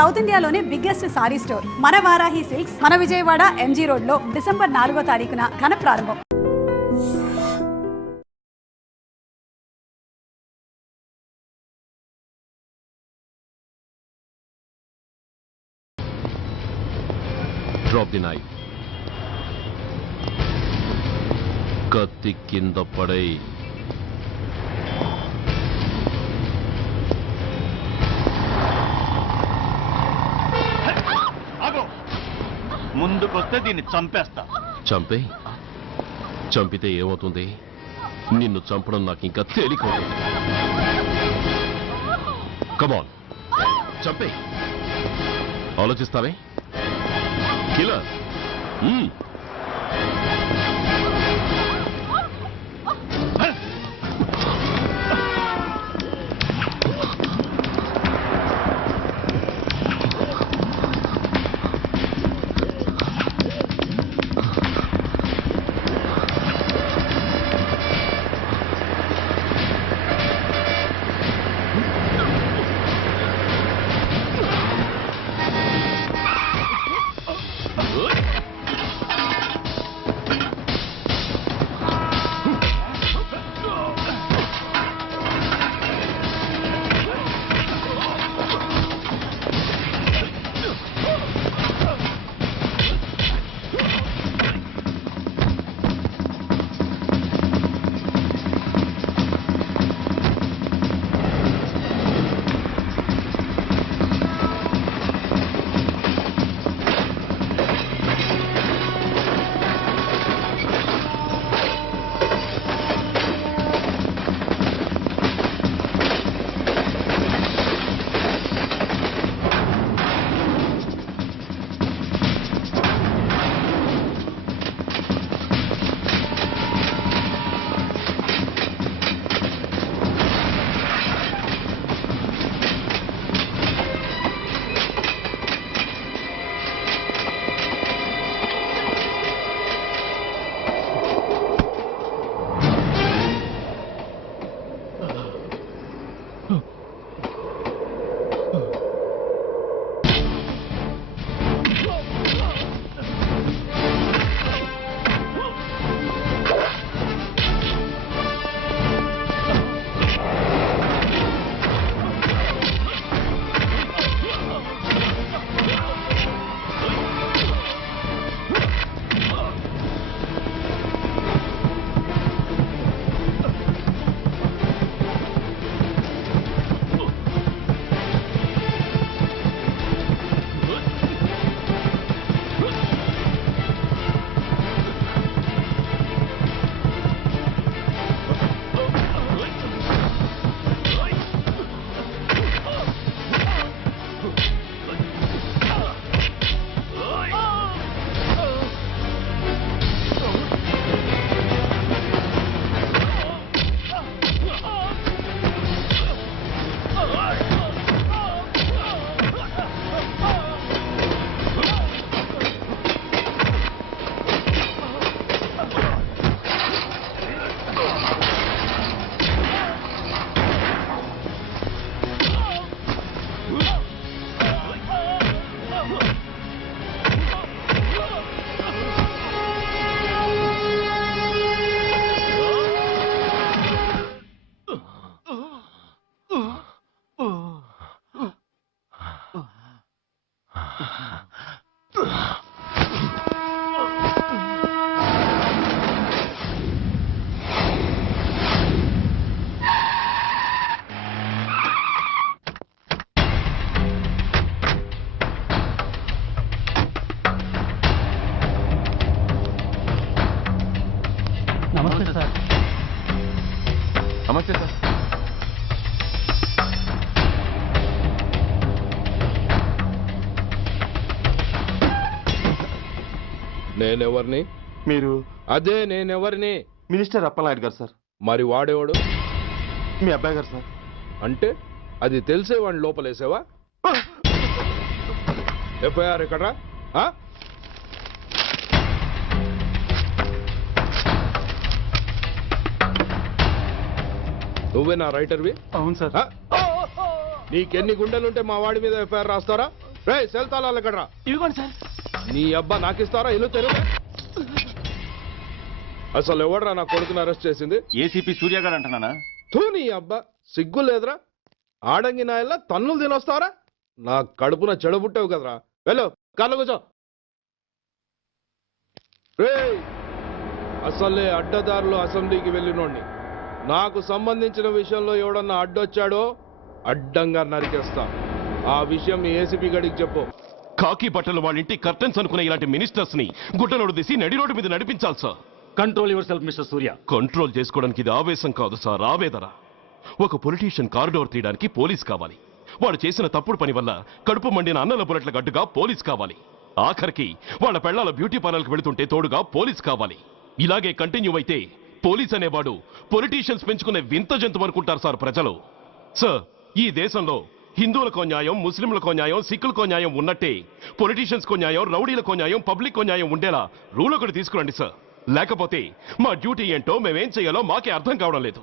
South ఇండియాలోనే biggest sorry store మన Varahi silks మన విజయవాడ ఎంజీ రోడ్ లో డిసెంబర్ 4వ తారీఖున ఘన ప్రారంభం. Drop the knife. కత్తి కింద పడై. ముందుకొస్తే దీన్ని చంపేస్తా. చంపితే ఏమవుతుంది? నిన్ను చంపడం నాకు ఇంకా తేలికవుతుంది. కమాన్, చంపే. ఆలోచిస్తావే కిల్లర్. నమస్తే సార్. నమస్తే సార్. నేనెవరిని? మీరు? అదే నేనెవరిని? మినిస్టర్ అప్పలనాయుడు గారు సార్. మరి వాడేవాడు? మీ అబ్బాయి గారు సార్. అంటే అది తెలిసే వాడిని లోపలేసావా? ఎఫ్ఐఆర్ ఎక్కడ్రా? నువ్వే నా రైటర్వి? అవును సార్. నీకెన్ని గుండెలుంటే మా వాడి మీద ఎఫ్ఐఆర్ రాస్తారా? రే సెల్ తాళాలు ఎక్కడరా? ఇదిగోండి సార్. నీ అబ్బా నాకిస్తారా? ఇల్లు తెరువు. అసలు ఎవడరా నా కొడుకుని అరెస్ట్ చేసింది? ఏసీపీ సూర్య గారు అంటున్నానా? తూ నీ అబ్బా సిగ్గు లేదురా? ఆడంగి నాయల్లా తన్నులు తినొస్తారా? నా కడుపున చెడబుట్టావు కదరా. వెళ్ళు కార్లో కూర్చో. రే అసలే అడ్డదారులు అసెంబ్లీకి వెళ్ళినోడిని. నాకు సంబంధించిన విషయంలో ఎవడన్నా అడ్డొచ్చాడో అడ్డంగా నరికేస్తా. ఆ విషయం మీ ఏసీపీ గడికి చెప్పు. కాకి బట్టలు వాళ్ళ ఇంటి కర్టెన్స్ అనుకునే ఇలాంటి మినిస్టర్స్ ని గుడ్డనోడు తీసి నడి రోడ్డు మీద నడిపించాలి sir. Control your self mister Surya. Control చేసుకోవడానికి ఇది ఆవేశం కాదు సార్, ఆవేదన. ఒక పొలిటీషియన్ కారిడోర్ తీయడానికి పోలీస్ కావాలి. వాడు చేసిన తప్పుడు పని వల్ల కడుపు మండిన అన్నల బుల్లెట్ల గడ్డుగా పోలీస్ కావాలి. ఆఖరికి వాళ్ళ పెళ్లాల బ్యూటీ పార్లర్కి వెళుతుంటే తోడుగా పోలీస్ కావాలి. ఇలాగే కంటిన్యూ అయితే పోలీస్ అనేవాడు పొలిటీషియన్స్ పెంచుకునే వింత జంతువు అనుకుంటారు సార్ ప్రజలు. సార్, ఈ దేశంలో హిందువులకో న్యాయం, ముస్లింలకో న్యాయం, సిక్కులకో న్యాయం ఉన్నట్టే పొలిటీషియన్స్కో న్యాయం, రౌడీలకో న్యాయం, పబ్లిక్కో న్యాయం ఉండేలా రూల్ ఒకటి తీసుకురండి సార్. లేకపోతే మా డ్యూటీ ఏంటో మేమేం చేయాలో మాకే అర్థం కావడం లేదు.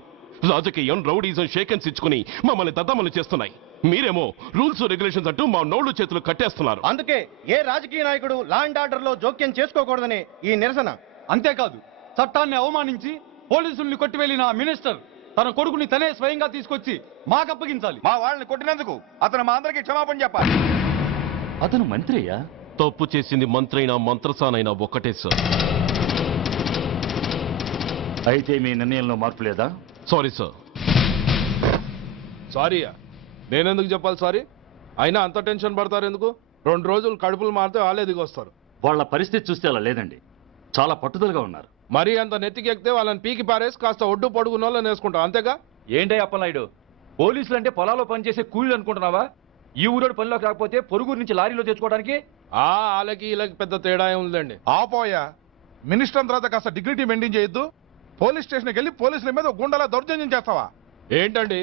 రాజకీయం, రౌడీజం షేకెన్స్ ఇచ్చుకుని మమ్మల్ని దద్దమలు చేస్తున్నాయి. మీరేమో రూల్స్ రెగ్యులేషన్స్ అంటూ మా నోళ్లు చేతులు కట్టేస్తున్నారు. అందుకే ఏ రాజకీయ నాయకుడు లా అండ్ ఆర్డర్ లో జోక్యం చేసుకోకూడదని ఈ నిరసన. అంతేకాదు, చట్టాన్ని అవమానించి పోలీసుల్ని కొట్టివెళ్లిన మినిస్టర్ తన కొడుకుని తనే స్వయంగా తీసుకొచ్చి మాకు అప్పగించాలి. మా వాళ్ళని కొట్టినందుకు అతను మా అందరికి క్షమాపణ చెప్పాలి. అతను మంత్రి అయ్యా. తప్పు చేసింది మంత్రైనా మంత్రసానైనా ఒక్కటే సార్. అయితే మీ నిర్ణయంలో మార్పు లేదా? Sorry sir. సారీయా? నేనెందుకు చెప్పాలి సారీ? అయినా అంత టెన్షన్ పడతారు ఎందుకు? 2 రోజులు కడుపులు మారితే వాళ్ళే దిగొస్తారు. వాళ్ళ పరిస్థితి చూస్తే అలా లేదండి, చాలా పట్టుదలగా ఉన్నారు. మరీ అంత నెత్తికెక్కితే వాళ్ళని పీకి పారేసి కాస్త ఒడ్డు పొడుగున్న వాళ్ళని వేసుకుంటాం, అంతేగా? ఏంటే అప్పలనాయుడు, పోలీసులు అంటే పొలాల్లో పనిచేసే కూలీలు అనుకుంటున్నావా? ఈ ఊరోడు పనిలోకి రాకపోతే పొరుగురు నుంచి లారీలో తెచ్చుకోవడానికి వాళ్ళకి వీళ్ళకి పెద్ద తేడా ఉందండి. ఆపోయా మినిస్టర్ తర్వాత కాస్త డిగ్నిటీ మెయింటైన్ చేయొద్దు. పోలీస్ స్టేషన్కి వెళ్ళి పోలీసుల మీద గుండెలా దౌర్జన్యం చేస్తావా? ఏంటండి,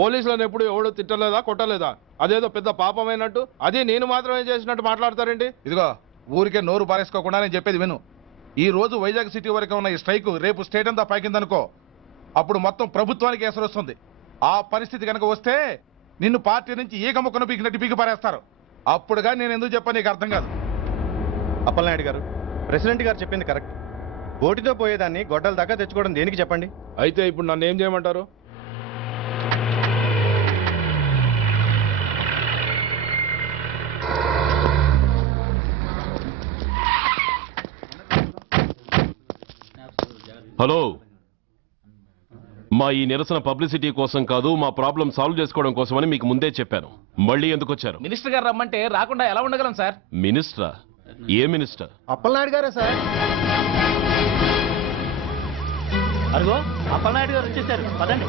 పోలీసులను ఎప్పుడు ఎవడు తిట్టలేదా, కొట్టలేదా? అదేదో పెద్ద పాపమైనట్టు అది నేను మాత్రమే చేసినట్టు మాట్లాడతారేంటి? ఇదిగో ఊరికే నోరు పారేసుకోకుండా నేను చెప్పేది విను. ఈ రోజు వైజాగ్ సిటీ వరకు ఉన్న ఈ స్ట్రైక్ రేపు స్టేట్ అంతా పైకిందనుకో, అప్పుడు మొత్తం ప్రభుత్వానికి ఎసరు వస్తుంది. ఆ పరిస్థితి కనుక వస్తే నిన్ను పార్టీ నుంచి ఈగ ముక్కను పీకినట్టు పీకి పారేస్తారు. అప్పుడుగా నేను ఎందుకు చెప్పాను నీకు అర్థం కాదు. అప్పలనాయుడు గారు, ప్రెసిడెంట్ గారు చెప్పింది కరెక్ట్. ఓటితో పోయేదాన్ని గొడ్డల దాకా తెచ్చుకోవడం దేనికి చెప్పండి? అయితే ఇప్పుడు నన్ను ఏం చేయమంటారు? హలో, మా ఈ నిరసన పబ్లిసిటీ కోసం కాదు, మా ప్రాబ్లం సాల్వ్ చేసుకోవడం కోసమని మీకు ముందే చెప్పాను. మళ్ళీ ఎందుకు వచ్చారు? మినిస్టర్ గారు రమ్మంటే రాకుండా ఎలా ఉండగలం సార్? మినిస్టరా? ఏ మినిస్టర్? అప్పలనాయుడు గారే సార్. అదిగో అప్పలనాయుడు గారు వచ్చేసారు, పదండి.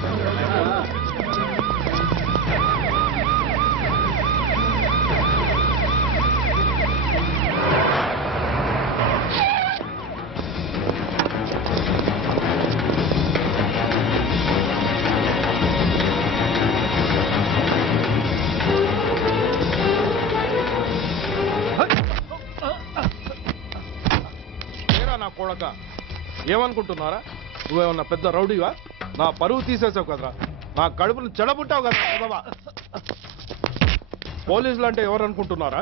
నా కొడక ఏమనుకుంటున్నారా? నువ్వేమన్నా పెద్ద రౌడీవా? నా పరువు తీసేసావు కదరా, నా కడుపును చెడబుట్టావు కదా. పోలీసులు అంటే ఎవరు అనుకుంటున్నారా?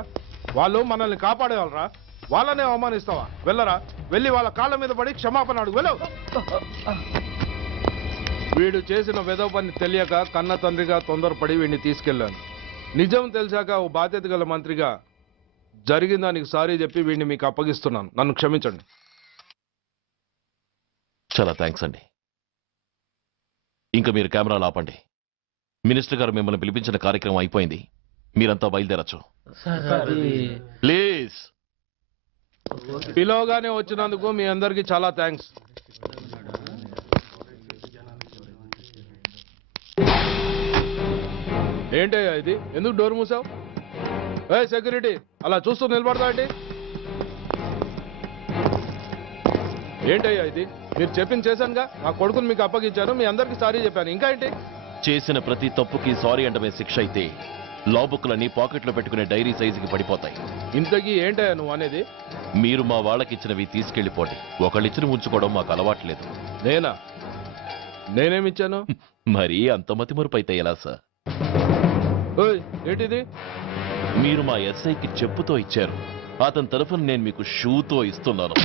వాళ్ళు మనల్ని కాపాడేవాళ్ళరా? వాళ్ళనే అవమానిస్తావా? వెళ్ళరా, వెళ్ళి వాళ్ళ కాళ్ళ మీద పడి క్షమాపణ అడుగు. వెళ్ళవు. వీడు చేసిన వెధవ పని తెలియక కన్న తండ్రిగా తొందరపడి వీడిని తీసుకెళ్లాను. నిజం తెలిసాక ఓ బాధ్యత గల మంత్రిగా జరిగిన దానికి సారీ చెప్పి వీడిని మీకు అప్పగిస్తున్నాను. నన్ను క్షమించండి. చాలా థ్యాంక్స్ అండి. ఇంకా మీరు కెమెరాలు ఆపండి. మినిస్టర్ గారు మిమ్మల్ని పిలిపించిన కార్యక్రమం అయిపోయింది, మీరంతా బయలుదేరచ్చు ప్లీజ్. పిలవగానే వచ్చినందుకు మీ అందరికీ చాలా థ్యాంక్స్. ఏంటయ్యా ఇది? ఎందుకు డోర్ మూసావు? ఏ సెక్యూరిటీ, అలా చూస్తూ నిలబడతా ఏంటి? ఏంటయ్యా ఇది? మీరు చెప్పింది చేశానుగా, నా కొడుకుని మీకు అప్పగించాను, మీ అందరికీ సారీ చెప్పాను, ఇంకా ఏంటి? చేసిన ప్రతి తప్పుకి సారీ అంటమే శిక్ష అయితే లా బుక్లన్నీ పాకెట్లో పెట్టుకునే డైరీ సైజుకి పడిపోతాయి. ఇంతకీ ఏంటయ్యా నువ్వు అనేది? మీరు మా వాళ్ళకిచ్చినవి తీసుకెళ్లిపోండి. ఒకళ్ళిచ్చిన ఉంచుకోవడం మాకు అలవాట్లేదు. నేనా? నేనేమిచ్చాను? మరీ అంత మతిమరుపు అయితే ఎలా సార్? ఓయ్ ఏంటిది? మీరు మా ఎస్ఐకి చెప్పుతో ఇచ్చారు. అతని తరఫున నేను మీకు షూతో ఇస్తున్నాను.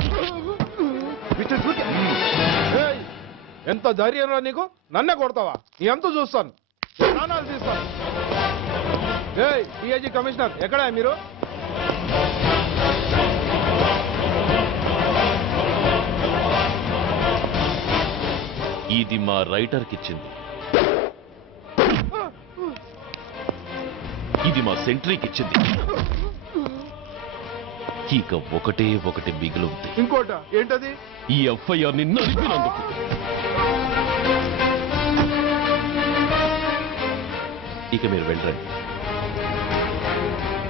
ఏయ్, ఎంత ధైర్యం రా నీకు? నన్నే కొడతావా? నీ ఎంత చూస్తాను, ప్రాణాలు తీస్తాను. ఏయ్ డిఐజీ కమిషనర్, ఎక్కడా మీరు? ఇది మా రైటర్కి ఇచ్చింది, ఇది మా సెంట్రీకి ఇచ్చింది. ఇక ఒకటే ఒకటి మిగిలి ఉంది. ఇంకోట ఏంటది? ఈ ఎఫ్ఐఆర్ ని నలిపినందుకు. ఇక మీరు వెళ్ళండి.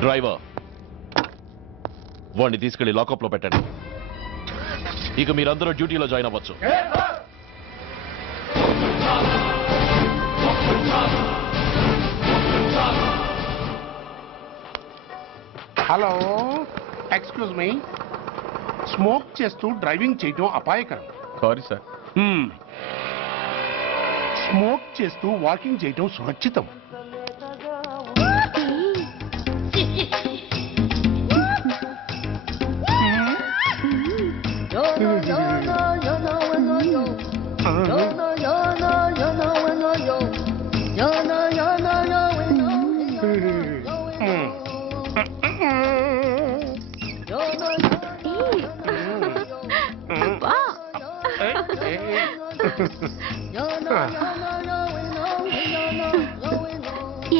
డ్రైవర్, వాడిని తీసుకెళ్లి లాకప్ లో పెట్టండి. ఇక మీరందరూ డ్యూటీలో జాయిన్ అవ్వచ్చు. Hello, excuse me. స్మోక్ చేస్తూ డ్రైవింగ్ చేయటం అపాయకరం. Sorry sir. స్మోక్ చేస్తూ వాకింగ్ చేయటం సురక్షితం.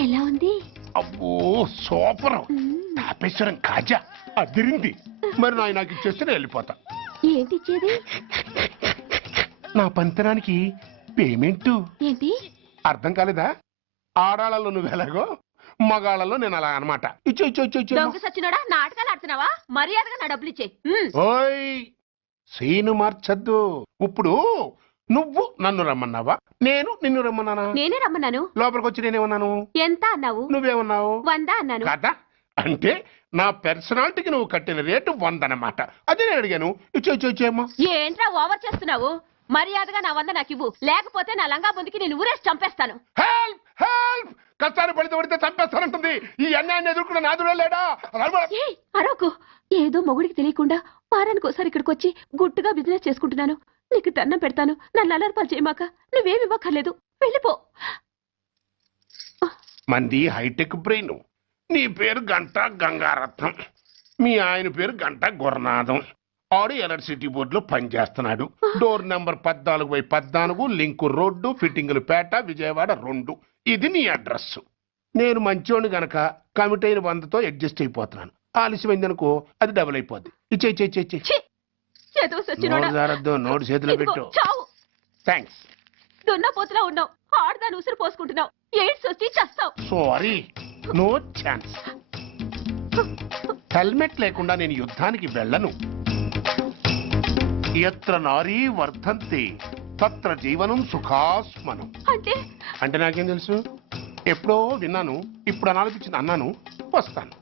ఎలా ఉంది? అబ్బో సూపర్. తాపేశ్వరం కాజా అదిరింది. మరి నాకు ఇచ్చేస్తే నేను వెళ్ళిపోతా. ఏంటి ఇచ్చేది? నా పంతనానికి పేమెంట్. ఏంటి అర్థం కాలేదా? ఆడాళ్ళలో నువ్వు ఎలాగో, మగాళ్ళలో నేను అలా అనమాట. ఇచ్చో ఇచ్చో ఇచ్చో ఇచ్చో. దొంగ సచ్చినోడా, నాటకాలు ఆడుతున్నావా? మర్యాదగా నా డబ్బులు ఇచ్చే. ఓయ్ సీను మార్చద్దు. ఇప్పుడు నువ్వు నన్ను రమ్మన్నావా, నేను నిన్ను రమ్మన్నానా? నేనే రమ్మన్నాను. లోపలికి వచ్చి నేనేమన్నాను? ఎంత అన్నావు? నువ్వేమన్నావు? 100 అన్నాను. కదా, అంటే నా పర్సనాలిటీకి నువ్వు కట్టిన రేటు 100 అన్నమాట. అదే నేను అడిగాను. ఇచ్చో ఇచ్చో ఇచ్చేమ్మా. ఏంట్రా ఓవర్ చేస్తున్నావు? మర్యాదగా నా 100 నాకు ఇవ్వు, లేకపోతే నా లంగా బొందికి నేను ఊరేసి చంపేస్తాను. Help help. కష్టాన్ని పడితే చంపేస్తానంటుంది. ఈ అన్యాయాన్ని ఎదుర్కొన్న నాదుడే లేడా? ఏయ్, అరవకు. ఏదో మొగుడికి తెలియకుండా వారానికి ఒకసారి ఇక్కడికి వచ్చి గుట్టుగా బిజినెస్ చేసుకుంటున్నాను. నీకు దండం పెడతాను, నన్ను అలర్పాలు చేయమాక. నువ్వేమి ఇవ్వక్కర్లేదు, వెళ్ళిపో. మంది హైటెక్ బ్రెయిన్. నీ పేరు గంట గంగారత్నం, మీ ఆయన పేరు గంట గురునాథం. ఆడు ఎలక్ట్రిసిటీ బోర్డులో పనిచేస్తున్నాడు. డోర్ నెంబర్ 14/14, లింకు రోడ్డు, ఫిట్టింగులు పేట, విజయవాడ 2. ఇది నీ అడ్రస్. నేను మంచోని గనక కమిట్ అయిన 100తో అడ్జస్ట్ అయిపోతున్నాను. ఆలస్యమైందనుకో అది డబుల్ అయిపోద్ది. ఇచ్చే నోటు చేతిలో పెట్టు. థ్యాంక్స్. దున్నపోతులా ఉన్నావు, ఆడదాని ఉసురు పోసుకుంటున్నావు. ఎయిడ్స్ వచ్చి చస్తావు. Sorry, no chance. హెల్మెట్ లేకుండా నేను యుద్ధానికి వెళ్ళను. ఎత్ర నారీ వర్ధంతి తత్ర జీవనం సుఖాస్మనం. అంటే నాకేం తెలుసు? ఎప్పుడో విన్నాను, ఇప్పుడు అనాలపించింది అన్నాను. వస్తాను.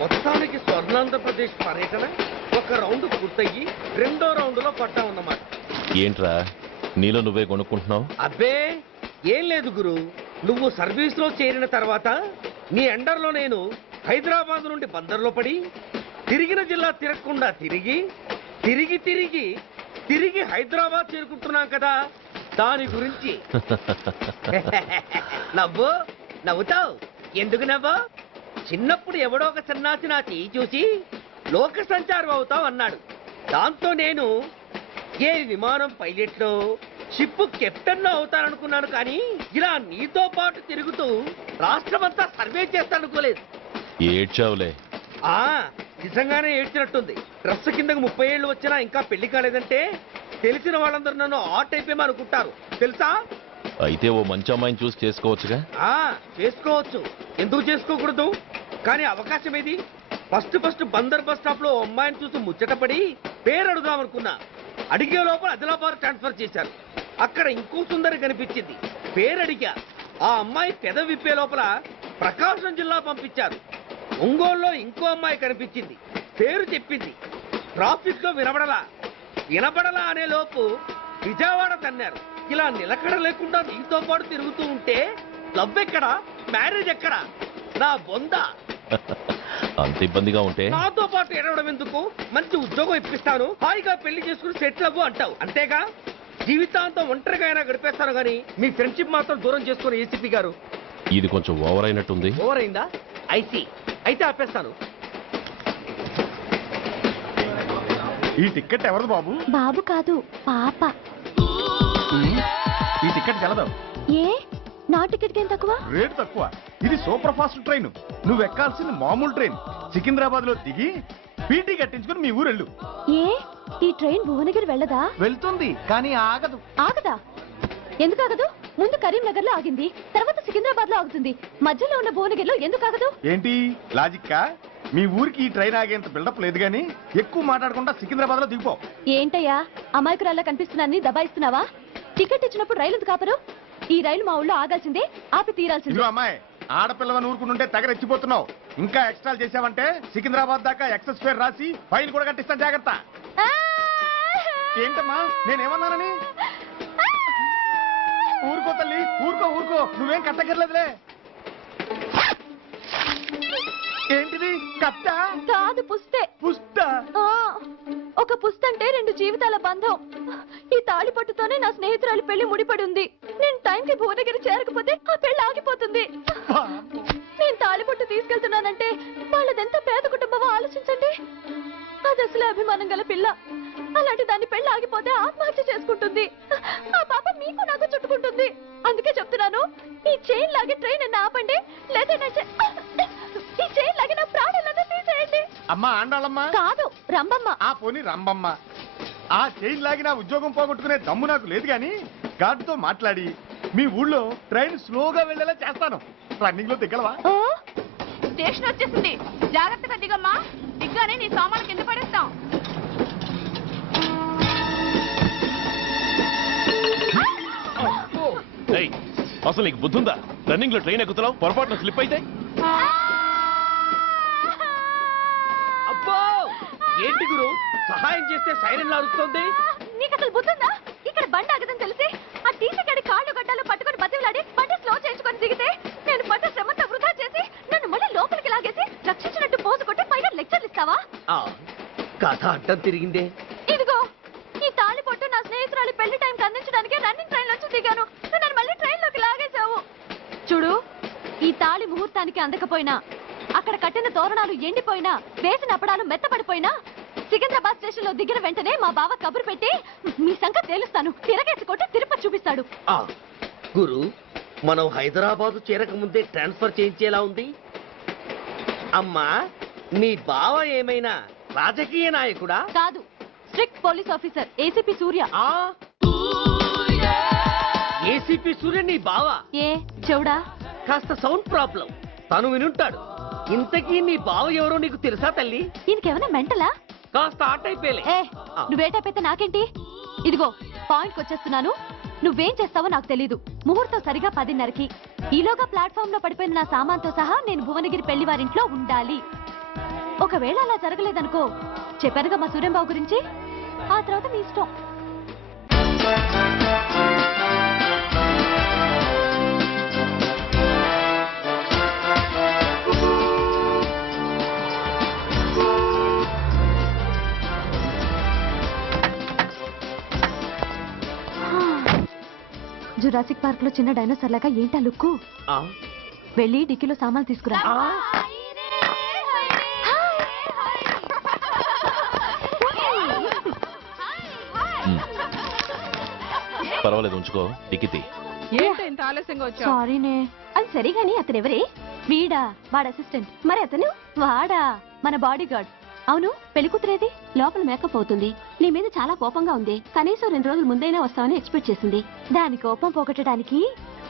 మొత్తానికి స్వర్ణాంధ్రప్రదేశ్ పర్యటన ఒక రౌండ్ పూర్తయ్యి 2వ రౌండ్లో పడ్డామన్నమాట. ఏంట్రా నీలో నువ్వే కొనుక్కుంటున్నావు? అబ్బే ఏం లేదు గురు. నువ్వు సర్వీస్ లో చేరిన తర్వాత నీ అండర్లో నేను హైదరాబాద్ నుండి బందర్లో పడి తిరిగిన జిల్లా తిరగకుండా తిరిగి తిరిగి తిరిగి తిరిగి హైదరాబాద్ చేరుకుంటున్నాం కదా, దాని గురించి. నవ్వుతావు ఎందుకు నవ్వు? చిన్నప్పుడు ఎవడో ఒక సన్నాసి నా చెయ్యి చూసి లోక సంచారం అవుతావు అన్నాడు. దాంతో నేను ఏ విమానం పైలట్లో, షిప్ కెప్టెన్ అవుతాననుకున్నాను. కానీ ఇలా నీతో పాటు తిరుగుతూ రాష్ట్రమంతా సర్వే చేస్తాననుకోలేదు. ఏడ్చావులే. నిజంగానే ఏడ్చినట్టుంది. డ్రెస్ కిందకు 30 ఏళ్ళు వచ్చినా ఇంకా పెళ్లి కాలేదంటే తెలిసిన వాళ్ళందరూ నన్ను ఆ టైపేమో అనుకుంటారు తెలుసా? అయితే ఓ మంచి అమ్మాయిని చూసి చేసుకోవచ్చుగా. చేసుకోవచ్చు, ఎందుకు చేసుకోకూడదు? కానీ అవకాశం ఏది? ఫస్ట్ బందర్ బస్ స్టాప్ లో అమ్మాయిని చూసి ముచ్చటపడి పేరు అడుగుదామనుకున్నా. అడిగే లోపల ఆదిలాబాద్ ట్రాన్స్ఫర్ చేశారు. అక్కడ ఇంకో సుందరి కనిపించింది, పేరు అడిగా. ఆ అమ్మాయి పెద విప్పే లోపల ప్రకాశం జిల్లా పంపించారు. ఒంగోలులో ఇంకో అమ్మాయి కనిపించింది, పేరు చెప్పింది. ట్రాఫిక్ లో వినబడలా. వినపడలా అనే లోపు విజయవాడ తన్నారు. ఇలా నిలకడ లేకుండా నీతో పాటు తిరుగుతూ ఉంటే లవ్ ఎక్కడా, మ్యారేజ్ ఎక్కడా? నా బొంద. అంత ఇబ్బందిగా ఉంటే నాతో పాటు ఎడవడం ఎందుకు? మంచి ఉద్యోగం ఇప్పిస్తాను, హాయిగా పెళ్లి చేసుకుని సెటిల్ అవ్వు అంటావు అంతేగా? జీవితాంతం ఒంటరిగా అయినా గడిపేస్తాను గానీ మీ ఫ్రెండ్షిప్ మాత్రం దూరం చేసుకుని ఏసీపీ గారు. ఇది కొంచెం ఓవర్ అయినట్టుంది. ఓవర్ అయిందా? ఐసీ. అయితే ఆపేస్తాను. ఈ టికెట్ ఎవరిది బాబు? బాబు కాదు, పాప. ఈ టికెట్ తెలదు. ఏ నా టికెట్ ఏం తక్కువ? రేటు తక్కువ. ఇది సూపర్ ఫాస్ట్ ట్రైన్. నువ్వు ఎక్కాల్సింది మామూలు ట్రైన్. సికింద్రాబాద్ లో దిగి పీటీ కట్టించుకుని మీ ఊరెళ్ళు. ఏ ఈ ట్రైన్ భువనగిరి వెళ్ళదా? వెళ్తుంది కానీ ఆగదు. ఆగదా? ఎందుకు ఆగదు? ముందు కరీంనగర్ లో ఆగింది, తర్వాత సికింద్రాబాద్ లో ఆగుతుంది. మధ్యలో ఉన్న భువనగిరిలో ఎందుకు ఆగదు? ఏంటి లాజిక్కా? మీ ఊరికి ఈ ట్రైన్ ఆగేంత బిల్డప్ లేదు గానీ ఎక్కువ మాట్లాడకుండా సికింద్రాబాద్ లో దిగిపో. ఏంటయ్యా అమాయకురాల్లా కనిపిస్తున్నాన్ని దబాయిస్తున్నావా? టికెట్ ఇచ్చినప్పుడు రైలు ఎందుకు ఆపరు? ఈ రైలు మా ఊళ్ళో ఆగాల్సిందే, ఆపి తీరాల్సిందే. ఇదిగో అమ్మాయి, ఆడపిల్లవని ఊరుకుంటుంటే తెగరెచ్చిపోతున్నావు. ఇంకా ఎక్స్ట్రాలు చేసావంటే సికింద్రాబాద్ దాకా ఎక్సెస్ ఫేర్ రాసి ఫైన్ కూడా కట్టిస్తాను, జాగ్రత్త. ఏంటమ్మా నేనేమన్నానని? ఊరుకో తల్లి, ఊరుకో ఊరుకో, నువ్వేం కట్టగర్లేదులే. ఏంటిది? కట్ట కాదు, పుస్తే. పుష్ట? ఒక పుస్తంటే 2 జీవితాల బంధం. ఈ తాళి పట్టుతోనే నా స్నేహితురాలి పెళ్లి ముడిపడి ఉంది. నేను టైంకి భువనగిరి చేరకపోతే ఆ పెళ్లి ఆగిపోతుంది. నేను తాళి పట్టు తీసుకెళ్తున్నానంటే వాళ్ళదెంత పేద కుటుంబమో ఆలోచించండి. అది అసలు అభిమానం గల పిల్ల. అలాంటి దాన్ని పెళ్లి ఆగిపోతే ఆత్మహత్య చేసుకుంటుంది. ఆ పాప మీకు నాకు చుట్టుకుంటుంది. అందుకే చెప్తున్నాను, ఈ చైన్ లాగి ట్రైన్ అన్న ఆపండి, లేదా ఈ చైన్ లాగి నా ప్రాణాలను తీసేయండి. అమ్మా ఆండాళమ్మ కాదు, రంబమ్మ. ఆ పోని రంబమ్మ. ఆ చైన్ లాగి నా ఉద్యోగం పోగొట్టుకునే దమ్ము నాకు లేదు గాని గార్డుతో మాట్లాడి మీ ఊళ్ళో ట్రైన్ స్లోగా వెళ్ళేలా చేస్తాను. రన్నింగ్ లో దిగలవా? స్టేషన్ వచ్చేసింది, జాగ్రత్తగా దిగమ్మా. దిగ్గానే నీ సామాన్లు కింద పడేస్తాం. ఏయ్, అసలు నీకు బుద్ధుందా? రన్నింగ్ లో ట్రైన్ ఎక్కుతున్నావు, పొరపాటున స్లిప్ అయితే? అబ్బో ఏంటి గురు, సహాయం చేస్తే సైరన్ లారుస్తోంది. నీకు అసలు బుద్ధుందా? ఇక్కడ బండి ఆగదని తెలిసి ఆ టీసీ గడి కాళ్ళు గడ్డాలు పట్టుకొని బతిలాడి బండి స్లో చేయించుకొని దిగితే నేను పడ్డ శ్రమంతా వృధా చేసి నన్ను మళ్ళీ లోపలికి లాగేసి రక్షించినట్టు పోజు కొట్టి పైన లెక్చర్లు ఇస్తావా? కథ అడ్డం తిరిగిందే. ఇదిగో ఈ తాళి పొట్టు నా స్నేహితురాలి పెళ్లి టైంకి అందించడానికి రన్నింగ్ ట్రైన్ నుంచి దిగాను. నువ్వు నన్ను మళ్ళీ ట్రైన్ లోకి లాగేశావు. చూడు, ఈ తాళి ముహూర్తానికి అందకపోయినా, అక్కడ కట్టిన తోరణాలు ఎండిపోయినా, వేసిన అప్పడాలు మెత్తపడిపోయినా, సికింద్రాబాద్ స్టేషన్ లో దిగిన వెంటనే మా బావ కబురు పెట్టి మీ సంగతి తేలుస్తాను, తిరగేసి కొట్టి తిరుపతి చూపిస్తాడు. గురు, మనం హైదరాబాద్ చేరక ముందే ట్రాన్స్ఫర్ చేయించేలా ఉంది. అమ్మా, నీ బావ ఏమైనా రాజకీయ నాయకుడా? కాదు, స్ట్రిక్ట్ పోలీస్ ఆఫీసర్, ఏసీపీ సూర్య. ఏసీపీ సూర్య నీ బావ? ఏ చెవుడా? కాస్త సౌండ్ ప్రాబ్లం, తను వినుంటాడు. ఇంతకీ నీ బావ ఎవరో నీకు తెలుసా తల్లి? దీనికేమైనా మెంటలా? కాస్త ఆట అయిపోయలే. నువ్వేటైతే నాకేంటి? ఇదిగో పాయింట్కి వచ్చేస్తున్నాను. నువ్వేం చేస్తావో నాకు తెలీదు. ముహూర్తం సరిగా 10:30కి. ఈలోగా ప్లాట్ఫామ్ లో పడిపోయిన నా సామాన్తో సహా నేను భువనగిరి పెళ్లి వారింట్లో ఉండాలి. ఒకవేళ అలా జరగలేదనుకో, చెప్పానుగా మా సూర్యంబాబు గురించి, ఆ తర్వాత మీ ఇష్టం. జురాసిక్ పార్క్ లో చిన్న డైనోసార్ లాగా ఏంటా లుక్కు? వెళ్ళి డిక్కీలో సామాన్లు తీసుకురా. పర్వాలేదు, ఉంచుకో. టికెట్ సారీనే. అది సరిగాని అతనెవరే? వీడా, వాడ అసిస్టెంట్. మరి అతను వాడా, మన బాడీ గార్డ్. అవును, పెళ్లికూతురేది? లోపల మేకప్ అవుతుంది. నీ మీద చాలా కోపంగా ఉంది. కనీసం 2 రోజుల ముందైనా వస్తావని ఎక్స్పెక్ట్ చేసింది. దాని కోపం పోగొట్టడానికి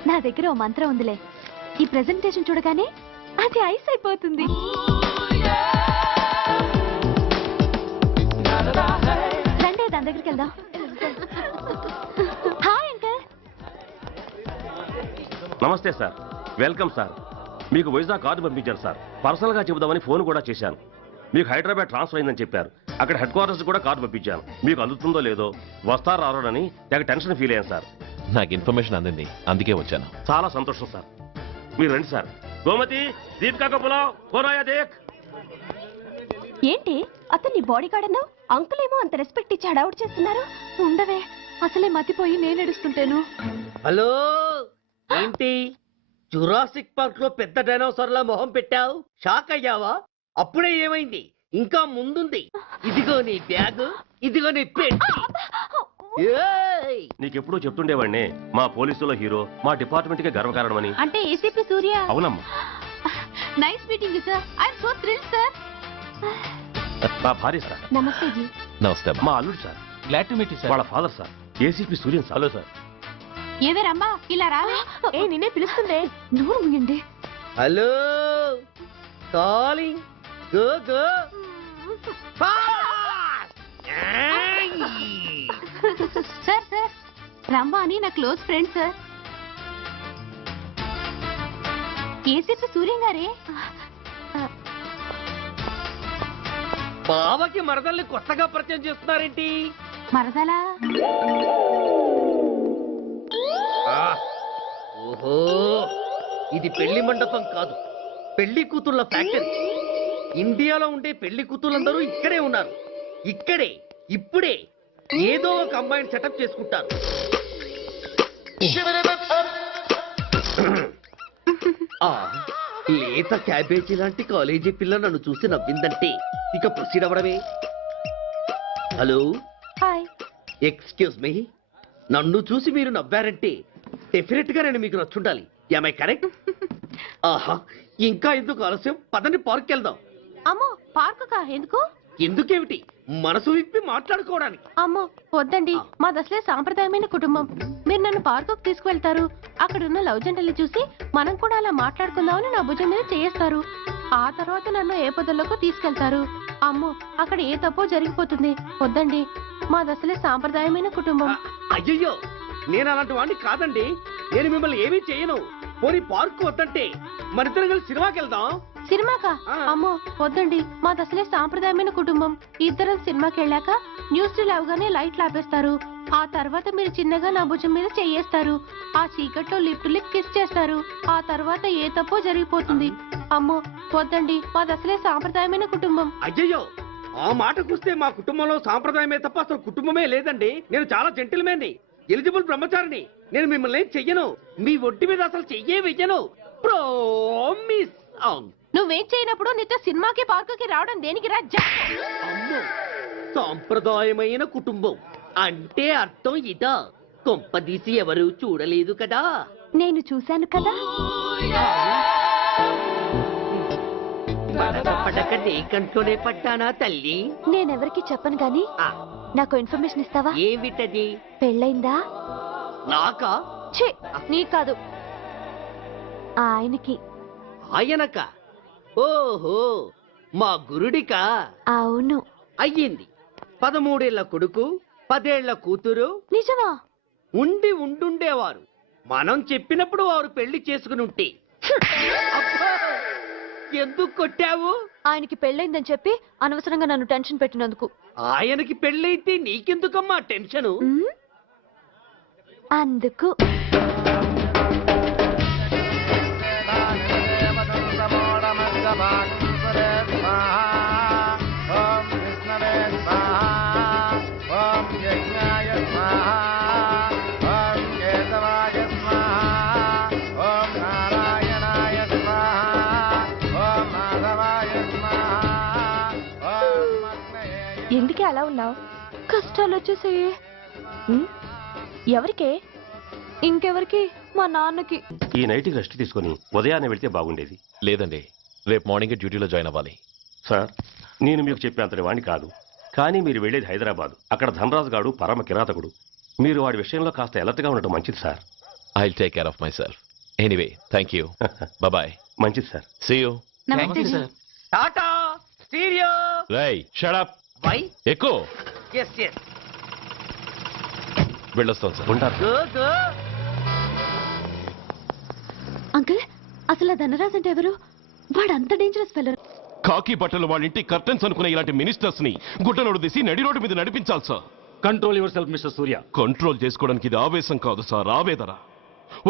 నా దగ్గర ఓ మంత్రం ఉందిలే. ఈ ప్రెజెంటేషన్ చూడగానే అది ఐస్ అయిపోతుంది. రండి, దాని దగ్గరికి వెళ్దాం. Hi uncle. నమస్తే సార్, వెల్కమ్ సార్. మీకు వైజాగ్ కార్డు పంపించారు సార్. పర్సనల్ గా చెబుదామని ఫోన్ కూడా చేశాను. మీకు హైదరాబాద్ ట్రాన్స్ఫర్ అయిందని చెప్పారు. అక్కడ హెడ్ క్వార్టర్స్ కూడా కారు పంపించాను. మీకు అందుతుందో లేదో, వస్తారో రారోనని తెగ టెన్షన్ ఫీల్ అయ్యాను సార్. నాకు ఇన్ఫర్మేషన్ అందింది, అందుకే వచ్చాను. చాలా సంతోషం సార్. మీరు రండి సార్. గోమతి, దీపికా కపులా, కోరాయా దేక్. ఏంటి అతన్ని బాడీ గార్డ్ అన్నావు? అంకుల్ ఏమో అంత రెస్పెక్ట్ ఇచ్చి హడావుడు చేస్తున్నారు. ఉండవే, అసలే మతిపోయి నేను ఎడుస్తుంటాను. హలో, ఏంటి జురాసిక్ పార్క్ లో పెద్ద డైనోసార్ లా మొహం పెట్టావు? షాక్ అయ్యావా? అప్పుడే ఏమైంది? ఇంకా ముందుంది. ఇదిగో నీ బ్యాగ్, ఇదిగో నీ పెట్టి. నీకెప్పుడూ చెప్తుండేవాడిని, మా పోలీసులో హీరో, మా డిపార్ట్మెంట్ కి గర్వకారణమని. అంటే ఏసీపీ సూర్య. అవునమ్మా. Nice meeting you sir. I am so thrilled sir. మా భార్య సార్. నమస్తే జీ. నమస్తే. మా అల్లుడు sir. Glad to meet you sir. వాళ్ళ father sir, ACP Suryan sir. Hello sir. ఏవే రమ్మా, ఇలా రావే. ఏ నిన్నే పిలుస్తుందే. నోరు ముయండి. Hello, calling. Go go. Sir sir, రమ్మ అని నా close friend sir. ACP Suryam గారే. బావకి మరదల్ని కొత్తగా పరిచయం చేస్తున్నారేంటి? మరదలా? ఓహో, ఇది పెళ్లి మండపం కాదు, పెళ్లి కూతుళ్ళ ఫ్యాక్టరీ. ఇండియాలో ఉండే పెళ్లి కూతుళ్ళందరూ ఇక్కడే ఉన్నారు. ఇక్కడే ఇప్పుడే ఏదో ఒక అమ్మాయిని సెటప్ చేసుకుంటారు. ఆ లేత క్యాబేజీ లాంటి కాలేజీ పిల్ల నన్ను చూసి నవ్విందంటే ఇక ప్రొసీడ్ అవ్వడమే. Hello, hi. ఎక్స్క్యూజ్ మీ, నన్ను చూసి మీరు నవ్వారంటే డెఫినెట్ గా నేను మీకు నచ్చుండాలి. Am I correct? ఆహా, ఇంకా ఎందుకు ఆలస్యం? పదండి, పార్క్ వెళ్దాం. అమ్మో, పార్కుకా? ఎందుకు? ఎందుకేమిటి, మనసు విప్పి మాట్లాడుకోవడానికి. అమ్మో వద్దండి, మాది అసలే సాంప్రదాయమైన కుటుంబం. మీరు నన్ను పార్కుకు తీసుకువెళ్తారు, అక్కడున్న లవ్ జంటల్ని చూసి మనం కూడా అలా మాట్లాడుకుందామని నా భుజం మీద చేస్తారు. ఆ తర్వాత నన్ను ఏ పొదల్లోకి తీసుకెళ్తారు. అమ్మో, అక్కడ ఏ తప్పో జరిగిపోతుంది. వద్దండి, మాది అసలే సాంప్రదాయమైన కుటుంబం. అయ్యయ్యో, నేను అలాంటి వాడిని కాదండి. నేను మిమ్మల్ని ఏమీ చేయను. పోనీ పార్క్ వద్దంటే మరిద్దరం కలిసి సినిమాకి వెళ్దాం. సినిమాకా? అమ్మో వద్దండి, మాది అసలే సాంప్రదాయమైన కుటుంబం. ఇద్దరం సినిమాకి వెళ్ళాక న్యూస్ అవగానే లైట్లు ఆపేస్తారు. ఆ తర్వాత మీరు చిన్నగా నా భుజం మీద చెయ్యేస్తారు. ఆ చీకట్లో లిప్ టు లిప్ కిస్ చేస్తారు. ఆ తర్వాత ఏ తప్పో జరిగిపోతుంది. అమ్మో వద్దండి, మాది అసలే సాంప్రదాయమైన కుటుంబం. అయ్యయ్యో, ఆ మాటకొస్తే మా కుటుంబంలో సాంప్రదాయమే తప్ప అసలు కుటుంబమే లేదండి. నేను చాలా జెంటిల్మెన్ని, ఎలిజిబుల్ బ్రహ్మచారిని. నేను మిమ్మల్ని ఏం చెయ్యను. మీ ఒడ్డు మీద అసలు చెయ్యే వెయ్యను. ప్రామిస్. నువ్వేం చేయనప్పుడు నీతో సినిమాకి పార్కుకి రావడం దేనికి రా? అమ్మో, సాంప్రదాయమైన కుటుంబం అంటే అర్థం ఇదా? కొంపదీసి ఎవరు చూడలేదు కదా? నేను చూశాను కదా. పడక నీ కంట్లోనే పడ్డానా తల్లి? నేనెవరికి చెప్పను గాని నాకు ఇన్ఫర్మేషన్ ఇస్తావా? ఏమిటది? పెళ్ళైందా? నాకా? ఛీ, నీ కాదు, ఆయనకి. ఆయనక? ఓహో, మా గురుడికా? అవును. అయ్యింది. 13 ఏళ్ల కొడుకు, 10 ఏళ్ల కూతురు. నిజమా? ఉండుండేవారు. మనం చెప్పినప్పుడు వారు పెళ్లి చేసుకుని ఉంటే. అబ్బా, ఎందుకు కొట్టావు? ఆయనకి పెళ్ళైందని చెప్పి అనవసరంగా నన్ను టెన్షన్ పెట్టినందుకు. ఆయనకి పెళ్ళైతే నీకెందుకమ్మా టెన్షను? అందుకు. ఎందుకే అలా ఉన్నావు? కష్టాలు వచ్చేసాయి. ఎవరికే? ఇంకెవరికి? మా నాన్నకి. ఈ నైట్కి రెస్ట్ తీసుకుని ఉదయాన్నే వెళ్తే బాగుండేది. లేదండి, రేపు మార్నింగ్ డ్యూటీలో జాయిన్ అవ్వాలి. సార్, నేను మీకు చెప్పేంతటి వాణ్ణి కాదు, కానీ మీరు వెళ్ళేది హైదరాబాద్. అక్కడ ధనరాజు గాడు పరమ కిరాతకుడు. మీరు వాడి విషయంలో కాస్త అలర్ట్గా ఉండటం మంచిది sir. I'll take care of myself. Anyway, thank you. Bye. మంచిది sir. See you. Tata stereo. రేయ్, షట్ అప్. వై? ఎక్కువ. yes yes. వెళ్ళొస్తాం సార్. ఉంటారు. go go. అంకుల్, అసలు ధనరాజ్ అంటే ఎవరు? వాడు అంత డేంజరస్ ఫెలో. కాకి బట్టలు వాళ్ళ ఇంటి కర్టెన్స్ అనుకునే ఇలాంటి మినిస్టర్స్ ని గుడ్డలోడు తీసి నడి రోడ్డు మీద నడిపించాలి sir. Control your self mister Surya. Control చేసుకోవడానికి ఇది ఆవేశం కాదు సార్, ఆవేదన.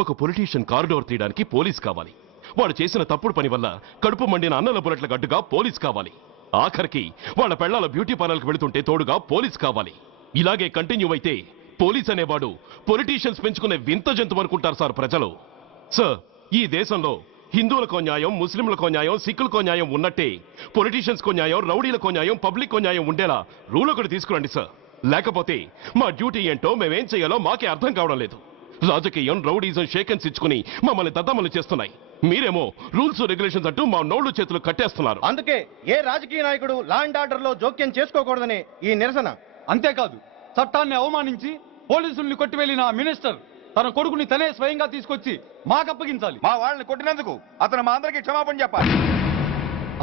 ఒక పొలిటీషియన్ కారిడోర్ తీయడానికి పోలీస్ కావాలి. వాడు చేసిన తప్పుడు పని వల్ల కడుపు మండిన అన్నల బుల్లెట్లకు అడ్డుగా పోలీస్ కావాలి. ఆఖరికి వాళ్ళ పెళ్లాల బ్యూటీ పార్లర్కి వెళుతుంటే తోడుగా పోలీస్ కావాలి. ఇలాగే కంటిన్యూ అయితే పోలీస్ అనేవాడు పొలిటీషియన్స్ పెంచుకునే వింత జంతువు అనుకుంటారు సార్ ప్రజలు. సార్, ఈ దేశంలో హిందువులకో న్యాయం, ముస్లింలకో న్యాయం, సిక్కులకో న్యాయం ఉన్నట్టే పొలిటీషియన్స్కో న్యాయం, రౌడీలకో న్యాయం, పబ్లిక్కో న్యాయం ఉండేలా రూల్ ఒకటి తీసుకురండి సార్. లేకపోతే మా డ్యూటీ ఏంటో మేమేం చేయాలో మాకే అర్థం కావడం లేదు. రాజకీయం, రౌడీజం షేకెన్స్ ఇచ్చుకుని మమ్మల్ని దద్దమలు చేస్తున్నాయి. మీరేమో రూల్స్ రెగ్యులేషన్స్ అంటూ మా నోళ్లు చేతులు కట్టేస్తున్నారు. అందుకే ఏ రాజకీయ నాయకుడు లా అండ్ ఆర్డర్ లో జోక్యం చేసుకోకూడదని ఈ నిరసన. అంతేకాదు, చట్టాన్ని అవమానించి పోలీసుల్ని కొట్టివెళ్లిన ఆ మినిస్టర్ తన కొడుకుని తనే స్వయంగా తీసుకొచ్చి మాకు అప్పగించాలి. మా వాళ్ళని కొట్టినందుకు అతను మా అందరికి క్షమాపణ చెప్పాలి.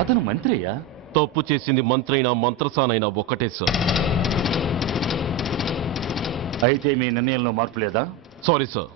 అతను మంత్రియా? తప్పు చేసింది మంత్రైనా మంత్రసానైనా ఒక్కటే సార్. అయితే మీ నిర్ణయంలో మార్పు లేదా? Sorry sir,